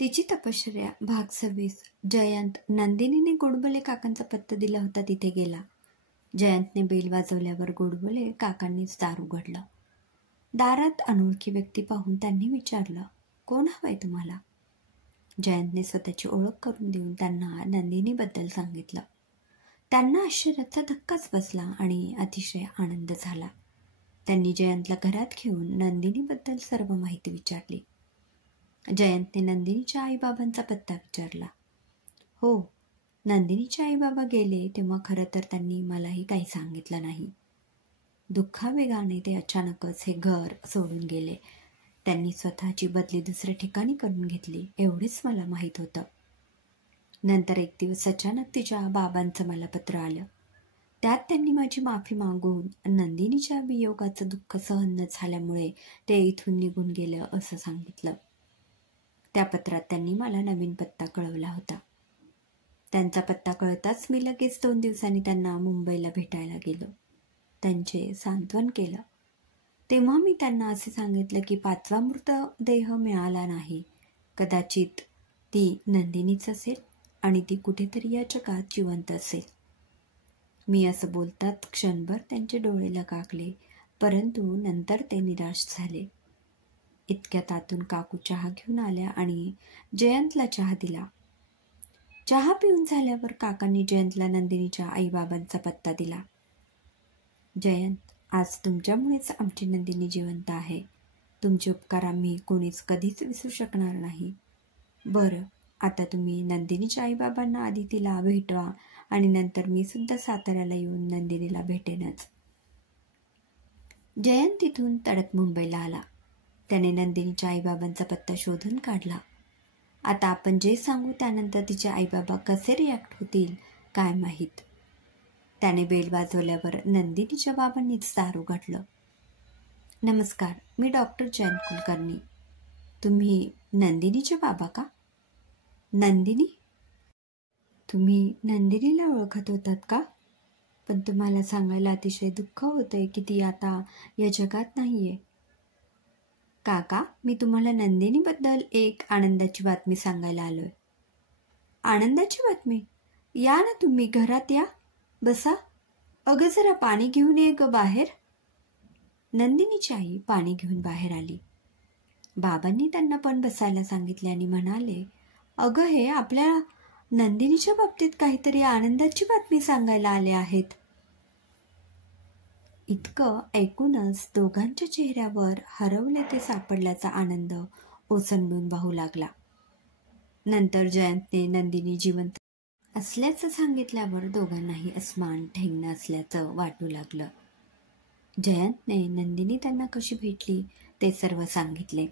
तिची तपश्चर्या भाग 26. जयंत नंदिनीने गोडबोले काकांचा पत्ता दिला होता तिथे गेला. जयंतने बेल वाजवल्यावर गोडबोले काकांनीच दार उघडलं. दारात अनोळखी व्यक्ती पाहून त्यांनी विचारलं, कोण हवंय तुम्हाला? जयंतने स्वतःची ओळख करून देऊन त्यांना नंदिनीबद्दल सांगितलं. त्यांना आश्चर्याचा धक्काच बसला आणि अतिशय आनंद झाला. त्यांनी जयंतला घरात घेऊन नंदिनीबद्दल सर्व माहिती विचारली. जयंतने नंदिनीच्या आईबाबांचा पत्ता विचारला. हो, नंदिनीचे आईबाबा गेले तेव्हा खरं तर त्यांनी मलाही काही सांगितलं नाही. दुःखावेगाने ते अचानकच हे घर सोडून गेले. त्यांनी स्वतःची बदली दुसऱ्या ठिकाणी करून घेतली एवढेच मला माहीत होतं. नंतर एक दिवस अचानक तिच्या बाबांचं मला पत्र आलं. त्यात त्यांनी माझी माफी मागून नंदिनीच्या वियोगाचं दुःख सहन न झाल्यामुळे ते इथून निघून गेलं असं सांगितलं. त्या पत्रात त्यांनी मला नवीन पत्ता कळवला होता. त्यांचा पत्ता कळताच मी लगेच 2 दिवसांनी त्यांना मुंबईला भेटायला गेलो. त्यांचे सांत्वन केलं. तेव्हा मी त्यांना असे सांगितलं की 5वा मृतदेह मिळाला नाही. कदाचित ती नंदिनीच असेल आणि ती कुठेतरी या जगात जिवंत असेल. मी असं बोलतात क्षणभर त्यांचे डोळे लगाकले, परंतु नंतर ते निराश झाले. इतक्यात आतून काकू चहा घेऊन आल्या आणि जयंतला चहा दिला. चहा पिऊन झाल्यावर काकांनी जयंतला नंदिनीच्या आईबाबांचा पत्ता दिला. जयंत, आज तुमच्यामुळेच आमची नंदिनी जिवंत आहे. तुमचे उपकार आम्ही कोणीच कधीच विसरू शकणार नाही. बरं, आता तुम्ही नंदिनीच्या आईबाबांना आधी तिला भेटवा आणि नंतर मी सुद्धा साताऱ्याला येऊन नंदिनीला भेटेनच. जयंत तिथून तडक मुंबईला आला. त्याने नंदिनीच्या आईबाबांचा पत्ता शोधून काढला. आता आपण जे सांगू त्यानंतर तिचे आईबाबा कसे रिॲक्ट होतील काय माहीत. त्याने बेल वाजवल्यावर नंदिनीच्या बाबांनीच दार उघडलं. नमस्कार, मी डॉक्टर जयंत कुलकर्णी. तुम्ही नंदिनीचे बाबा का? नंदिनी? तुम्ही नंदिनीला ओळखत होतात का? पण तुम्हाला सांगायला अतिशय दुःख होतंय की ती आता या जगात नाहीये. काका, मी तुम्हाला नंदिनीबद्दल एक आनंदाची बातमी सांगायला आलोय. आनंदाची बातमी? या ना तुम्ही, घरात या, बसा. अगं जरा पाणी घेऊन ये ग बाहेर. नंदिनीची आई पाणी घेऊन बाहेर आली. बाबांनी त्यांना पण बसायला सांगितले आणि म्हणाले, अगं हे आपल्या नंदिनीच्या बाबतीत काहीतरी आनंदाची बातमी सांगायला आले आहेत. इतकं ऐकूनच दोघांच्या चेहऱ्यावर हरवले ते सापडल्याचा आनंद ओसंडून वाहू लागला. नंतर जयंतने नंदिनी जिवंत असल्याचं सांगितल्यावर दोघांनाही अस्मान ठेंगणं असल्याचं वाटू लागलं. जयंतने नंदिनी त्यांना कशी भेटली ते सर्व सांगितले.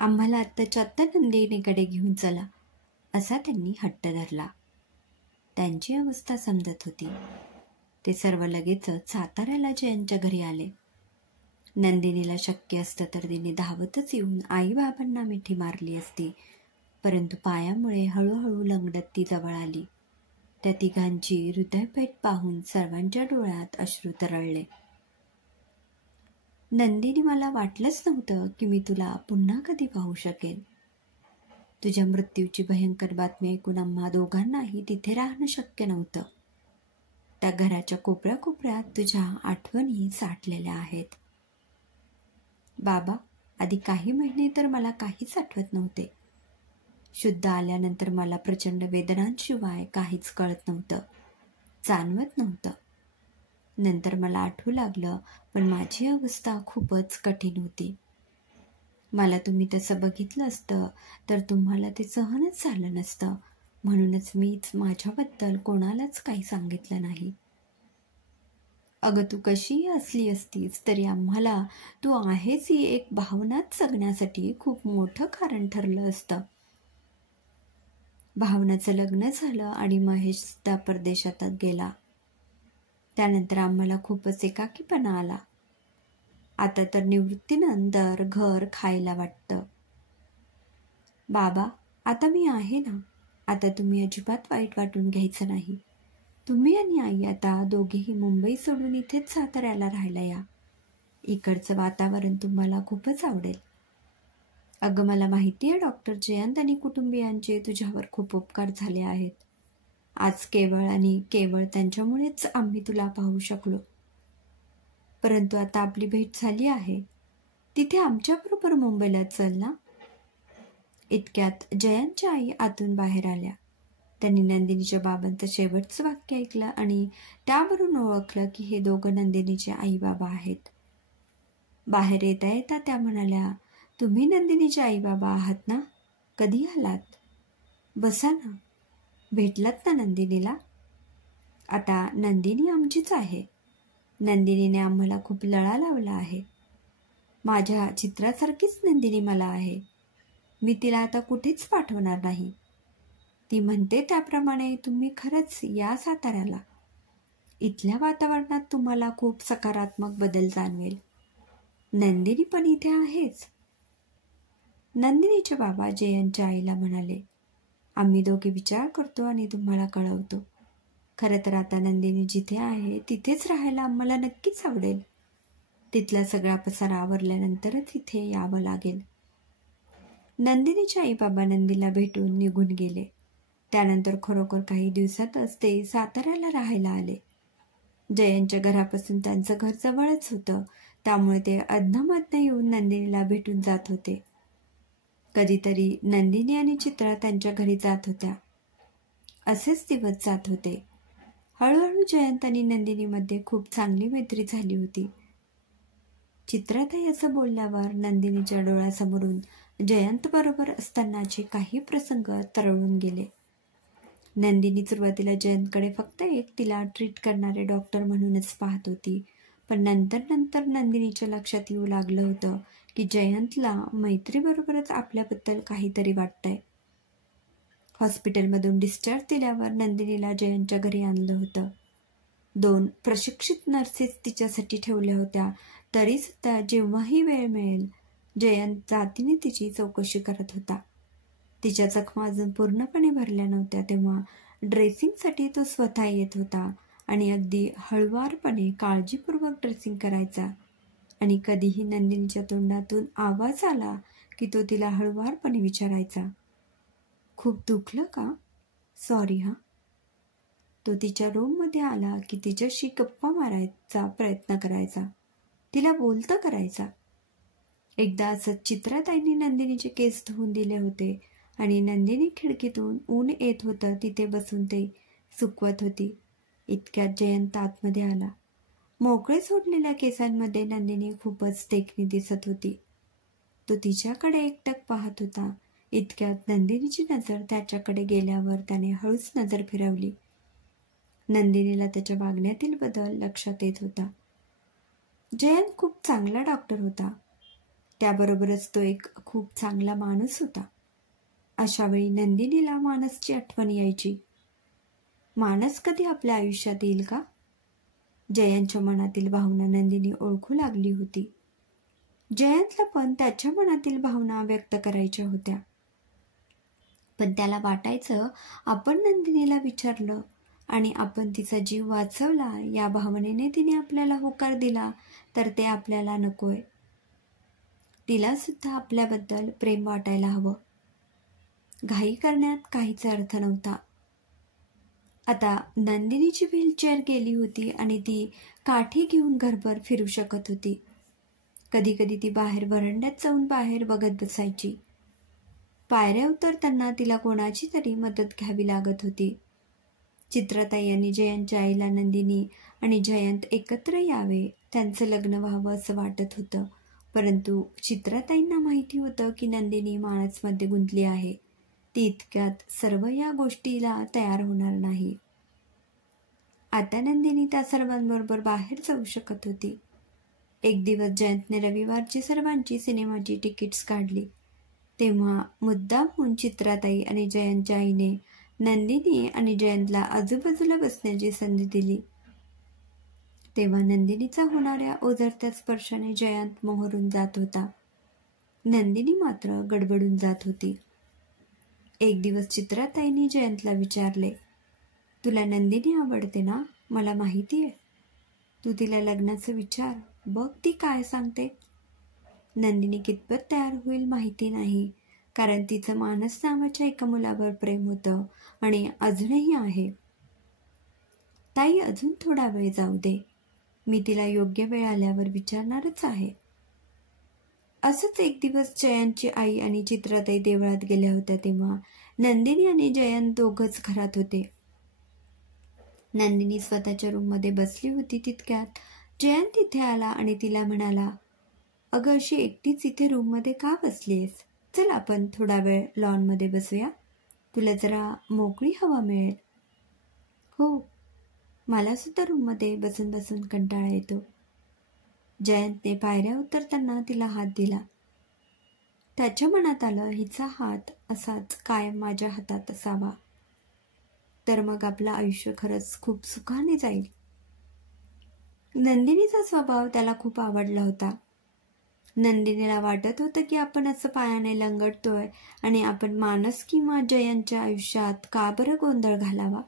आम्हाला आत्ताच्या आत्ता नंदिनीकडे घेऊन चला, असा त्यांनी हट्ट धरला. त्यांची अवस्था समजत होती. ते सर्व लगेचच साताऱ्याला जयंतच्या घरी आले. नंदिनीला शक्य असतं तर तिने धावतच येऊन आईबाबांना मिठी मारली असती, परंतु पायामुळे हळूहळू लंगडत ती जवळ आली. त्या तिघांची हृदयभेट पाहून सर्वांच्या डोळ्यात अश्रू तरळले. नंदिनी, मला वाटलंच नव्हतं की मी तुला पुन्हा कधी पाहू शकेन. तुझ्या मृत्यूची भयंकर बातमी ऐकून आम्हा दोघांनाही तिथे राहणं शक्य नव्हतं. त्या घराच्या कोपऱ्या कोपऱ्यात तुझ्या आठवणी साठलेल्या आहेत. बाबा, आधी काही महिने तर मला काहीच आठवत नव्हते. शुद्ध आल्यानंतर मला प्रचंड वेदनांशिवाय काहीच कळत नव्हतं, जाणवत नव्हतं. नंतर मला आठवू लागलं, पण माझी अवस्था खूपच कठीण होती. मला तुम्ही तसं बघितलं असतं तर तुम्हाला ते सहनच झालं नसतं, म्हणूनच मीच माझ्याबद्दल कोणालाच काही सांगितलं नाही. अगं तू कशीही असली असतीस तरी आम्हाला तू आहेस ही एक भावनाच जगण्यासाठी खूप मोठं कारण ठरलं असतं. भावनाचं लग्न झालं आणि महेश सुद्धा परदेशात गेला. त्यानंतर आम्हाला खूपच एकाकीपणा आला. आता तर निवृत्तीनंतर घर खायला वाटतं. बाबा, आता मी आहे ना. आता तुम्ही अजिबात वाईट वाटून घ्यायचं नाही. तुम्ही आणि आई आता दोघेही मुंबई सोडून इथेच साताऱ्याला राहायला या. इकडचं वातावरण तुम्हाला खूपच आवडेल. अगं, मला माहिती आहे डॉक्टर जयंत आणि कुटुंबियांचे तुझ्यावर खूप उपकार झाले आहेत. आज केवळ आणि केवळ त्यांच्यामुळेच आम्ही तुला पाहू शकलो. परंतु आता आपली भेट झाली आहे, तिथे आमच्याबरोबर मुंबईला चल ना. इतक्यात जयंतच्या आई आतून बाहेर आल्या. त्यांनी नंदिनीच्या बाबांचं शेवटचं वाक्य ऐकलं आणि त्यावरून ओळखलं की हे दोघं नंदिनीचे आई बाबा आहेत. बाहेर येता येता त्या म्हणाल्या, तुम्ही नंदिनीचे आई बाबा आहात ना? कधी आलात? बसा ना. भेटलात ना नंदिनीला? आता नंदिनी आमचीच आहे. नंदिनीने आम्हाला खूप लळा लावला आहे. माझ्या चित्रासारखीच नंदिनी मला आहे. मी तिला आता कुठेच पाठवणार नाही. ती म्हणते त्याप्रमाणे तुम्ही खरंच या साताऱ्याला. इथल्या वातावरणात तुम्हाला खूप सकारात्मक बदल जाणवेल. नंदिनी पण इथे आहेच. नंदिनीचे बाबा जयंतच्या आईला म्हणाले, आम्ही दोघे विचार करतो आणि तुम्हाला कळवतो. खरं तर आता नंदिनी जिथे आहे तिथेच राहायला आम्हाला नक्कीच आवडेल. तिथला सगळा पसारा आवरल्यानंतरच इथे यावं लागेल. नंदिनीच्या आई बाबा नंदीला भेटून निघून गेले. त्यानंतर खरोखर काही दिवसातच ते साताऱ्याला राहायला आले. जयंतच्या घरापासून त्यांचं घर जवळच होतं, त्यामुळे ते अधनमधन येऊन नंदिनीला भेटून जात होते. कधीतरी नंदिनी आणि चित्रा त्यांच्या घरी जात होत्या. असेच दिवस जात होते. हळूहळू जयंत आणि नंदिनीमध्ये खूप चांगली मैत्री झाली होती. चित्राताई असं बोलल्यावर नंदिनीच्या डोळ्यासमोरून जयंत बरोबर असतानाचे काही प्रसंग तरळून गेले. नंदिनी सुरुवातीला जयंतकडे फक्त एक तिला ट्रीट करणारे डॉक्टर म्हणूनच पाहत होती. पण नंतर नंतर नंदिनीच्या लक्षात येऊ लागलं होतं की जयंतला मैत्रीबरोबरच आपल्याबद्दल काहीतरी वाटतंय. हॉस्पिटलमधून डिस्चार्ज दिल्यावर नंदिनीला जयंतच्या घरी आणलं होतं. 2 प्रशिक्षित नर्सेस तिच्यासाठी ठेवल्या होत्या. तरी सुद्धा जेव्हाही वेळ मिळेल जयंत जातीने तिची चौकशी करत होता. तिच्या जखमा अजून पूर्णपणे भरल्या नव्हत्या तेव्हा ड्रेसिंगसाठी तो स्वतः येत होता आणि अगदी हळुवारपणे काळजीपूर्वक ड्रेसिंग करायचा. आणि कधीही नंदिनीच्या तोंडातून आवाज आला की तो तिला हळुवारपणे विचारायचा, खूप दुखलं का? सॉरी हा. तो तिच्या रूममध्ये आला की तिच्याशी गप्पा मारायचा प्रयत्न करायचा, तिला बोलतं करायचा. एकदा असंच चित्राताईंनी नंदिनीचे केस धुवून दिले होते आणि नंदिनी खिडकीतून ऊन येत होतं तिथे बसून ते सुकवत होती. इतक्यात जयंत आतमध्ये आला. मोकळे सोडलेल्या केसांमध्ये नंदिनी खूपच देखणी दिसत होती. तो तिच्याकडे एकटक पाहत होता. इतक्यात नंदिनीची नजर त्याच्याकडे गेल्यावर त्याने हळूच नजर फिरवली. नंदिनीला त्याच्या वागण्यातील बदल लक्षात येत होता. जयंत खूप चांगला डॉक्टर होता. त्याबरोबरच तो एक खूप चांगला माणूस होता. अशावेळी नंदिनीला मानसची आठवण यायची. मानस कधी आपल्या आयुष्यात येईल का? जयंतच्या मनातील भावना नंदिनी ओळखू लागली होती. जयंतला पण त्याच्या मनातील भावना व्यक्त करायच्या होत्या. पण त्याला वाटायचं आपण नंदिनीला विचारलं आणि आपण तिचा जीव वाचवला या भावनेने तिने आपल्याला होकार दिला तर ते आपल्याला नकोय. तिला सुद्धा आपल्याबद्दल प्रेम वाटायला हवं. घाई करण्यात काहीच अर्थ नव्हता. आता नंदिनीची व्हीलचेअर गेली होती आणि ती काठी घेऊन घरभर फिरू शकत होती. कधी कधी ती बाहेर व्हरांड्यात जाऊन बाहेर बघत बसायची. पायऱ्या उतरताना तिला कोणाची तरी मदत घ्यावी लागत होती. चित्रताई आणि जयंतच्या आईला नंदिनी आणि जयंत एकत्र यावे, त्यांचं लग्न व्हावं असं वाटत होतं. परंतु चित्रताईंना माहिती होतं की नंदिनी मानसमध्ये गुंतली आहे. ती इतक्यात सर्व या गोष्टीला तयार होणार नाही. आता नंदिनी त्या सर्वांबरोबर बाहेर जाऊ शकत होती. एक दिवस जयंतने रविवारची सर्वांची सिनेमाची तिकीट्स काढली. तेव्हा मुद्दामहून चित्राताई आणि जयंतच्या आईने नंदिनी आणि जयंतला आजूबाजूला बसण्याची संधी दिली. तेव्हा नंदिनीचा होणाऱ्या ओझरत्या स्पर्शाने जयंत मोहरून जात होता. नंदिनी मात्र गडबडून जात होती. एक दिवस चित्राताईंनी जयंतला विचारले, तुला नंदिनी आवडते ना? मला माहिती आहे. तू तिला लग्नाचं विचार, बघ ती काय सांगते. नंदिनी कितपत तयार होईल माहिती नाही, कारण तिचं मानस नावाच्या एका मुलावर प्रेम होतं आणि अजूनही आहे. ताई, अजून थोडा वेळ जाऊ दे, मी तिला योग्य वेळ आल्यावर विचारणारच आहे. असंच एक दिवस जयंतची आई आणि चित्राताई देवळात गेल्या होत्या. तेव्हा नंदिनी आणि जयंत दोघंच घरात होते. नंदिनी स्वतःच्या रूममध्ये बसली होती. तितक्यात जयंत तिथे आला आणि तिला म्हणाला, अगं, अशी एकटीच इथे रूममध्ये का बसलीयस? चल, आपण थोडा वेळ लॉनमध्ये बसूया, तुला जरा मोकळी हवा मिळेल. हो, मला सुद्धा रूममध्ये बसून बसून कंटाळा येतो. जयंतने पायऱ्या उतरताना तिला हात दिला. त्याच्या मनात आलं, हिचा हात असाच कायम माझ्या हातात असावा, तर मग आपलं आयुष्य खरंच खूप सुखाने जाईल. नंदिनीचा स्वभाव त्याला खूप आवडला होता. नंदिनीला वाटत होतं की आपण असं पायाने लंगडतोय आणि आपण मानस किंवा जयंतच्या आयुष्यात का बरं गोंधळ घालावा.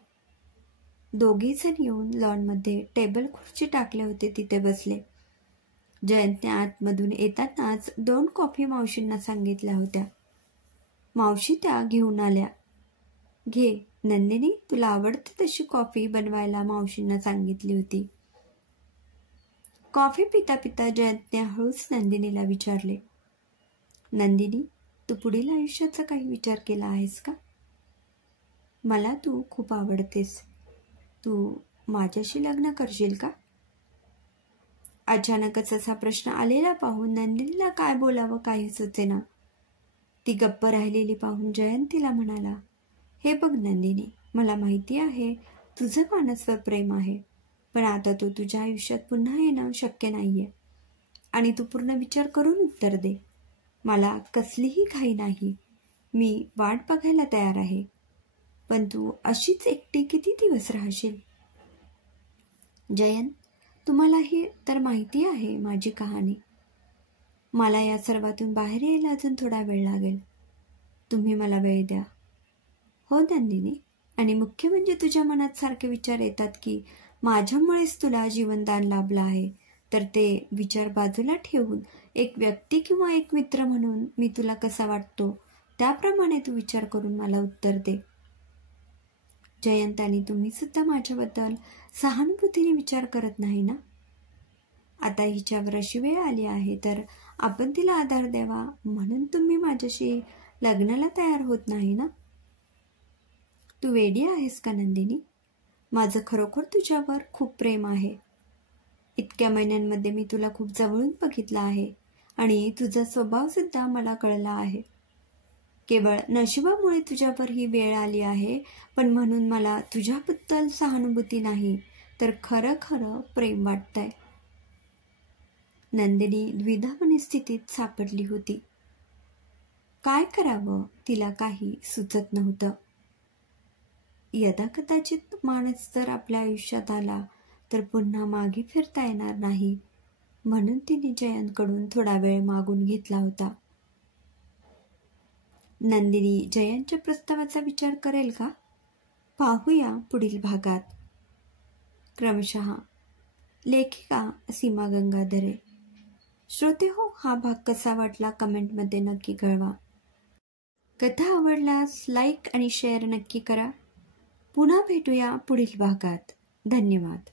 दोघे जण येऊन लॉनमध्ये टेबल खुर्ची टाकले होते, तिथे बसले. जयंतने आतमधून येतानाच 2 कॉफी मावशींना सांगितल्या होत्या. मावशी त्या घेऊन आल्या. घे नंदिनी, तुला आवडते तशी कॉफी बनवायला मावशींना सांगितली होती. कॉफी पिता पिता जयंतने हळूच नंदिनीला विचारले, नंदिनी, तू पुढील आयुष्याचा काही विचार केला आहेस का? मला तू खूप आवडतेस. तू माझ्याशी लग्न करशील का? अचानकच असा प्रश्न आलेला पाहून नंदिनीला काय बोलावं काही सुचेना. ती गप्प राहिलेली पाहून जयंत तिला म्हणाला, हे बघ नंदिनी, मला माहिती आहे तुझं मानसवर प्रेम आहे, पण आता तो तुझ्या आयुष्यात पुन्हा येणं शक्य नाहीये आणि तू पूर्ण विचार करून उत्तर दे. मला कसलीही घाई नाही, मी वाट बघायला तयार आहे, पण तू अशीच एकटी किती दिवस राहशील? जयंत, तुम्हालाही तर माहिती आहे माझी कहाणी. मला या सर्वातून बाहेर यायला अजून थोडा वेळ लागेल. तुम्ही मला वेळ द्या. हो नंदिनी, आणि मुख्य म्हणजे तुझ्या मनात सारखे विचार येतात की माझ्यामुळेच तुला जीवनदान लाभलं आहे, तर ते विचार बाजूला ठेवून एक व्यक्ती किंवा एक मित्र म्हणून मी तुला कसा वाटतो त्याप्रमाणे तू विचार करून मला उत्तर दे. जयंत, आणि तुम्ही सुद्धा माझ्याबद्दल सहानुभूतीने विचार करत नाही ना? आता हिच्यावर अशी वेळ आली आहे तर आपण तिला आधार द्यावा, म्हणून तुम्ही माझ्याशी लग्नाला तयार होत नाही ना? तू वेडी आहेस का नंदिनी? माझं खरोखर तुझ्यावर खूप प्रेम आहे. इतक्या महिन्यांमध्ये मी तुला खूप जवळून बघितलं आहे आणि तुझा स्वभाव सुद्धा मला कळला आहे. केवळ नशिबामुळे तुझ्यावर ही वेळ आली आहे, पण म्हणून मला तुझ्याबद्दल सहानुभूती नाही, तर खरं खरं प्रेम वाटतंय. नंदिनी द्विधा मनस्थितीत सापडली होती. काय करावं तिला काही सुचत नव्हतं. यदाकदाचित माणूस जर आपल्या आयुष्यात आला तर पुन्हा मागे फिरता येणार नाही, म्हणून तिने जयंतकडून थोडा वेळ मागून घेतला होता. नंदिनी जयंतच्या प्रस्तावाचा विचार करेल का? पाहूया पुढील भागात. क्रमशः लेखिका सीमा गंगाधरे. श्रोते हो, हा भाग कसा वाटला कमेंटमध्ये नक्की कळवा. कथा आवडल्यास लाईक आणि शेअर नक्की करा. पुन्हा भेटूया पुढील भागात. धन्यवाद.